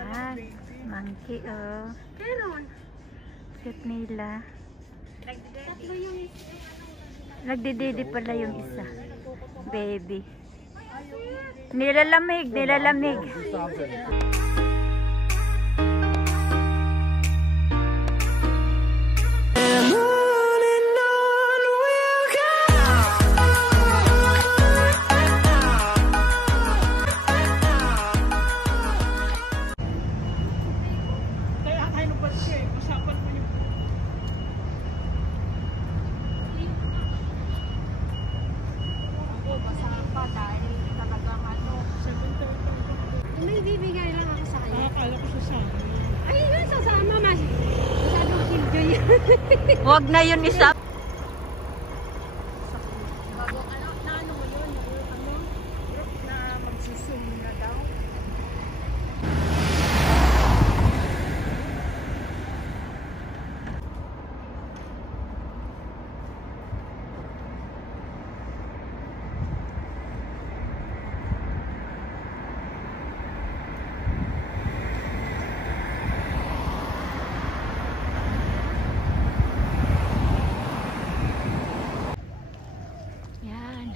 Yan, monkey oh. Meron. Cute nila. Tatlo yung Nagdididi pala yung isa. Baby. Nilalamig, nilalamig. may bibigay lang ako sa kanya. Akala ko sasama. Ay, yun, sasama. Masyadong killjoy yan. Huwag na yun isa. Bagong ano, na ano mo yun? Ano? Group na magsusum na daw. Yan.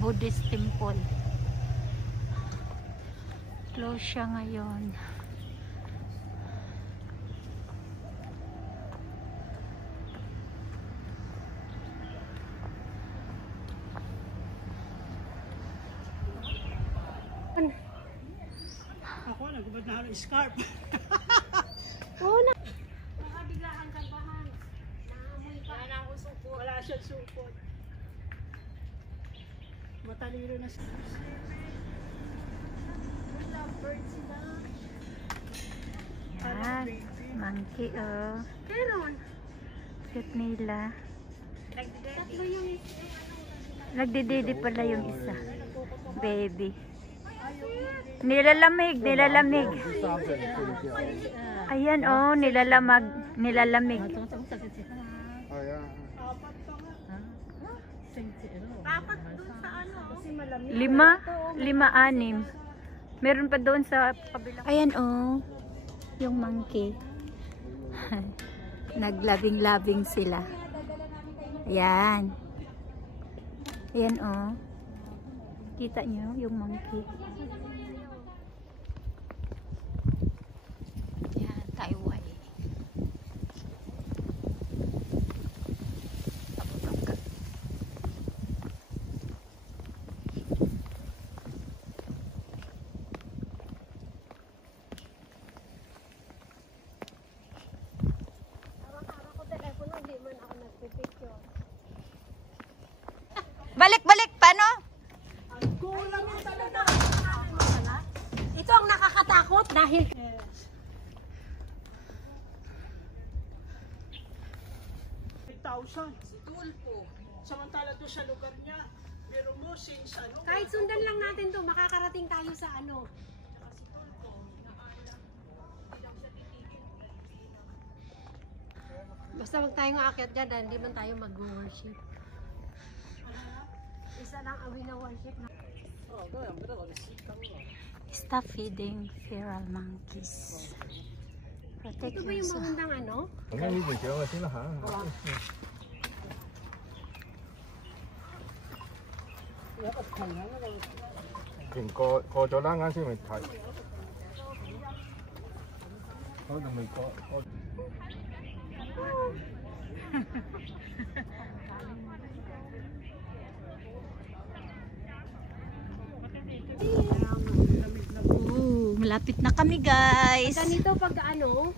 Buddhist temple. Close siya ngayon. Ako, nagubad na ng scarf. Oo na. Baka biglaan ka bahan. Naamoy ka. Wala na ako supot. Wala siyang supot. Matalino na siya. Lovebird sila. Yan. Monkey oh. Meron. Cute nila. Tatlo yung Nagdididi pala yung isa. Baby. Nilalamig, nilalamig. Ayan oh, nilalamag, nilalamig. apat doon sa ano. Kasi malamig. Lima, anim. Meron pa doon sa kabila. Ayan oh, yung monkey. Naglabing-labing sila. Ayan. Ayan oh. Kita nyo yung monkey. Ayan, Taiwan. Hawak-hawak ko telepono, hindi man ako nagpipicture. Balik, paano? Ito ang nakakatakot dahil 8,000. Tulpo. Samantala doon sa lugar niya, pero mo since ano. kahit sundan lang natin to, makakarating tayo sa ano. Basta wag tayong aakyat dyan dahil hindi man tayo mag-worship. Isa lang awin na worship na. Stop feeding feral monkeys. Protect Ito ba yung yourself. magandang ano? 咁樣呢條獎我先啦嚇。過咗啦，啱先咪睇。可能未過。Malapit na kami guys. Ganito pag ano,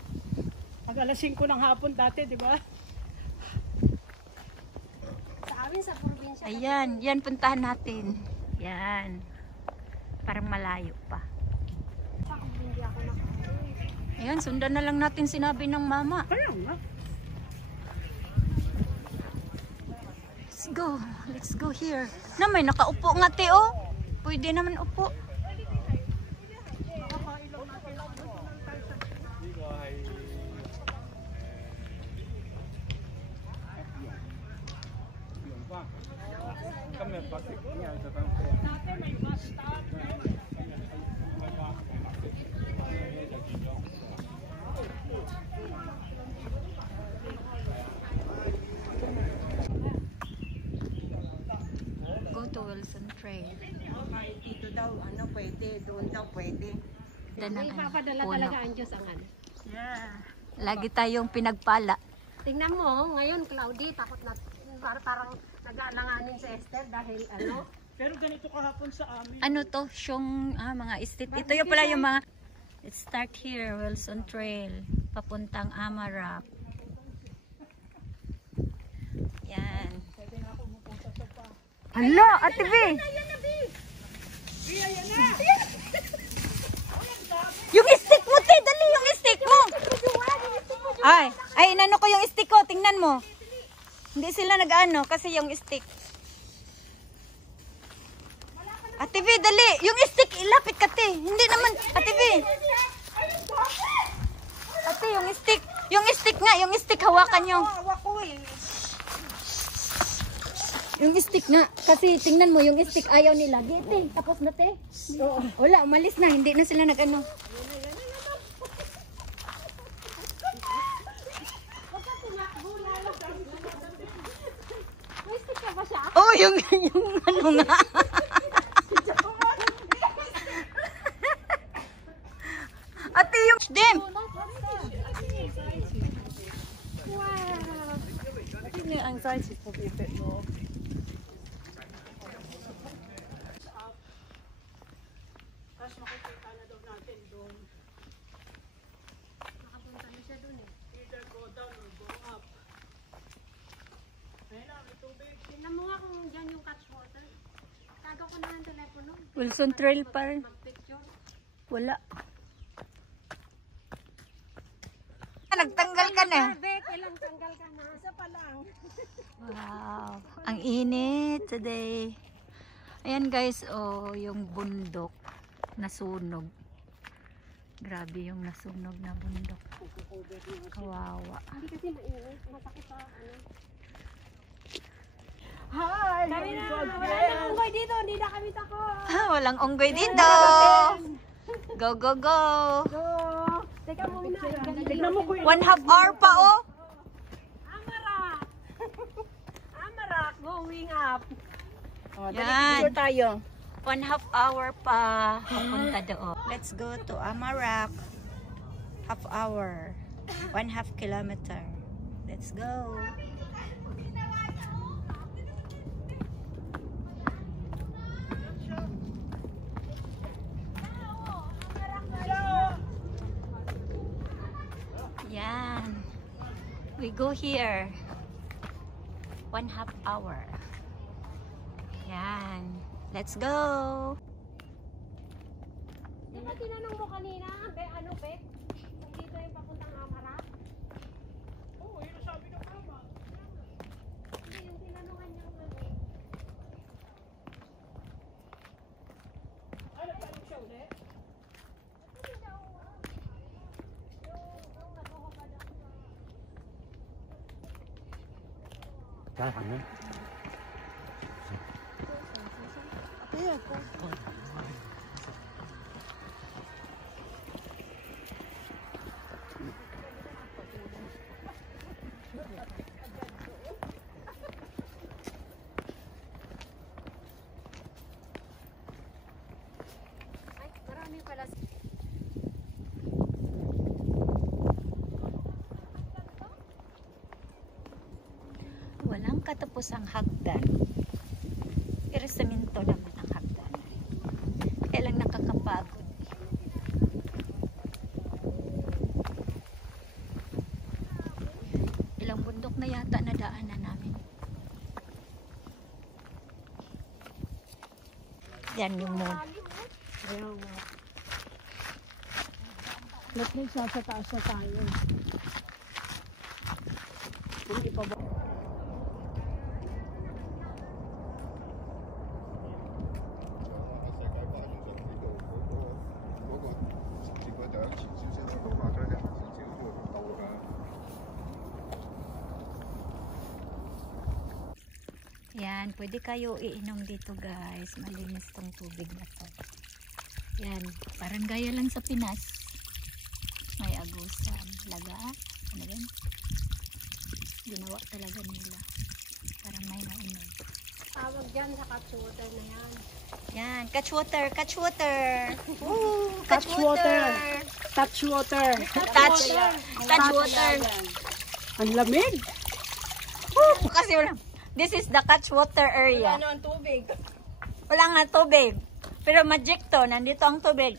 Pag alas 5 ng hapon dati, di ba? sa amin sa probinsya. Ayan, yan puntahan natin. Yan. Parang malayo pa. Baka hindi ako nakakain. Ayan, sundan na lang natin sinabi ng mama. Kaya nga. Let's go here. Na may nakaupo nga te oh. Pwede naman upo. to Wilson Trail. Kahit dito daw, ano, pwede. Doon daw, pwede. Dan May ang ipapadala puno. talaga ang Diyos ang ano. Yeah. Lagi tayong pinagpala. Tingnan mo, ngayon, Cloudy, takot na, parang nag-aalanganin si Esther dahil ano. Pero ganito kahapon sa amin. Ano to? Yung mga street. Ito yung pala yung mga... Let's start here, Wilson Trail. Papuntang Amarak. Yan. Hala, Ate B! Yung stick mo, te! Dali yung stick mo! Ay, inano ko yung stick ko. Tingnan mo. Hindi sila nag-ano kasi yung stick. Ate V, dali. Yung stick, ilapit ka, te. Hindi naman, Ate V. Ate, yung stick. Yung stick nga, yung stick hawakan nyo. Hawak ko eh. Yung stick nga. Kasi tingnan mo, yung stick ayaw nila. Di, te. Tapos na, te. Wala, umalis na. Hindi na sila nag-ano. May stick ka ba siya? Oh, yung ano nga. Ate, yung dem. I think the anxiety is probably a bit more. Tapos makikita na daw natin doon. Nakapunta na siya dun eh. Either go down or go up. Ayun na, may tubig. Tingnan mo nga kung dyan yung catch water. Tago ko na ng telepono. Wilson Trail pa rin. Mag-picture. Wala. Nagtanggal ka na. Bek, ilang tanggal ka na. Isa pa lang. Wow. Ang init today. Ayan guys, oh, yung bundok nasunog. Grabe yung nasunog na bundok. Kawawa. Hindi kasi mainit. Masakit sa ano. Hi! Kami na! Wala na unggoy dito. Hindi na kami takot. Walang unggoy dito. Go, go, go. So, teka muna. Tignan mo ko 1/2 hour pa, oh. Amarak! Amarak, going up. Yan. tayo. 1/2 hour pa. Papunta doon. Let's go to Amarak. 1/2 hour. 1/2 kilometer. Let's go. Yan. We go here. 1/2 hour. Yan. Let's go. Di ba tinanong mo kanina, be, ano, be? Kung dito yung papuntang Amarak? Oo, yun ang sabi ng mama. Hindi, yung tinanongan niya ano. Ay, nagtanong siya ulit. Ay, marami pala. Walang katapusang hagdan. Pero semento naman ang hagdan. Kaya lang nakakapagod. Ilang bundok na yata na daanan namin. Yan yung moon. Ayaw nga. Ba't may sa taas na tayo? Hindi pa ba? Yan, pwede kayo iinom dito guys. Malinis tong tubig na to. Yan, parang gaya lang sa Pinas. May agusan, laga, ano yan? Ginawa talaga nila para may nainom. Tawag dyan sa catchwater na yan. Yan, catch water, catch water. Woo, Catch water. Touch water. Touch water. Ang lamig. Kasi wala. This is the catch water area. Ano ang tubig? Wala nga tubig. Pero magic to, nandito ang tubig.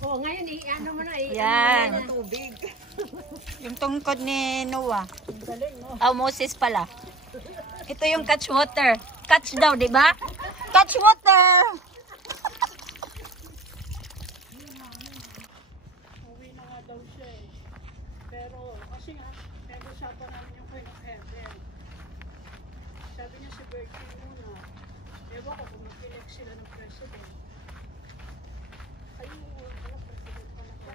Oo, ngayon ano mo na Yan. ano mo na tubig. Yung tungkod ni Noah. Oh, Moses pala. Ito yung catch water. Catch daw, di ba? Catch water! Uwi na nga daw siya eh. Pero, kasi nga, nag-usapan namin yung Queen of Heaven. Sabi niya si Bertie muna. Ewan ko kung mag-elect sila ng president. Ayun, president pa na pa.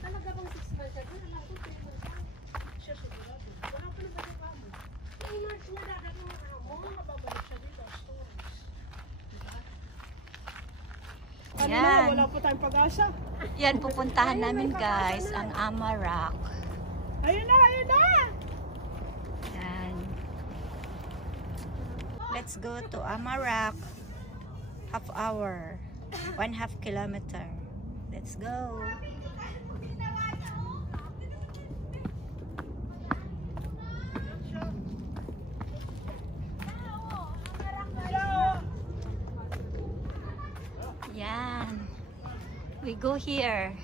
Talaga bang 6 months ago? Alam ko 3 months ago. Siya sigurado. Wala pa naman yung kamo. Ay, March na dadating ang amo. Mababalik siya dito, stories. Ano Yan. na, wala pa tayong pag-asa. Yan, pupuntahan namin guys, ang Amarak. Ayun na, ayun na! Yan. Let's go to Amarak. Half hour. 1/2 kilometer. Let's go. Yan. We go here.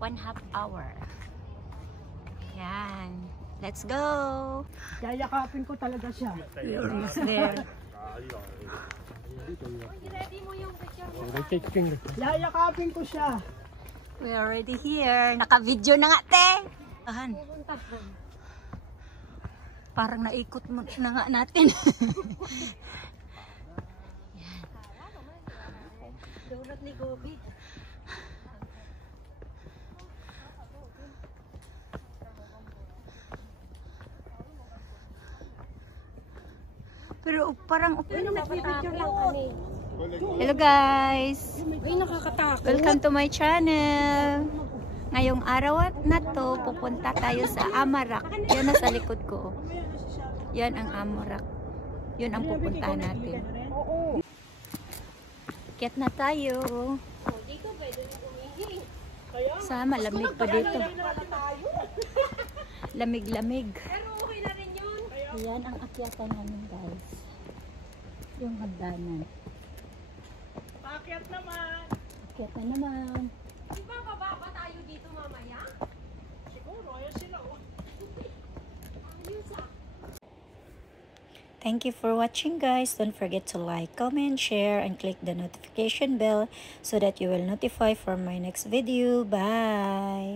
1/2 hour. Yan. Let's go. Yayakapin ko talaga siya. We're almost there. Ready mo yung picture mo. Yayakapin ko siya. We're already here. Naka-video na nga, te. Ahan. Pupuntahan. Parang naikot mo na nga natin. Donut ni Gobi. Pero parang Nagpipicture lang kami. Hello guys. Uy, nakakatakot. Welcome to my channel. Ngayong araw na to, pupunta tayo sa Amarak. Yan na sa likod ko. Yan ang Amarak. Yun ang pupuntahan natin. Oo. Kiat na tayo. Dito pwede na umihi. Sama, lamig pa dito. Lamig-lamig. Pero okay na rin yun. Yan ang akyatan namin guys. Yung hagdanan. Pakyat naman. Akyat na naman. Di ba bababa tayo dito mamaya? Siguro, ayun sila oh. Ayos ah. Thank you for watching guys. Don't forget to like, comment, share, and click the notification bell so that you will notify for my next video. Bye!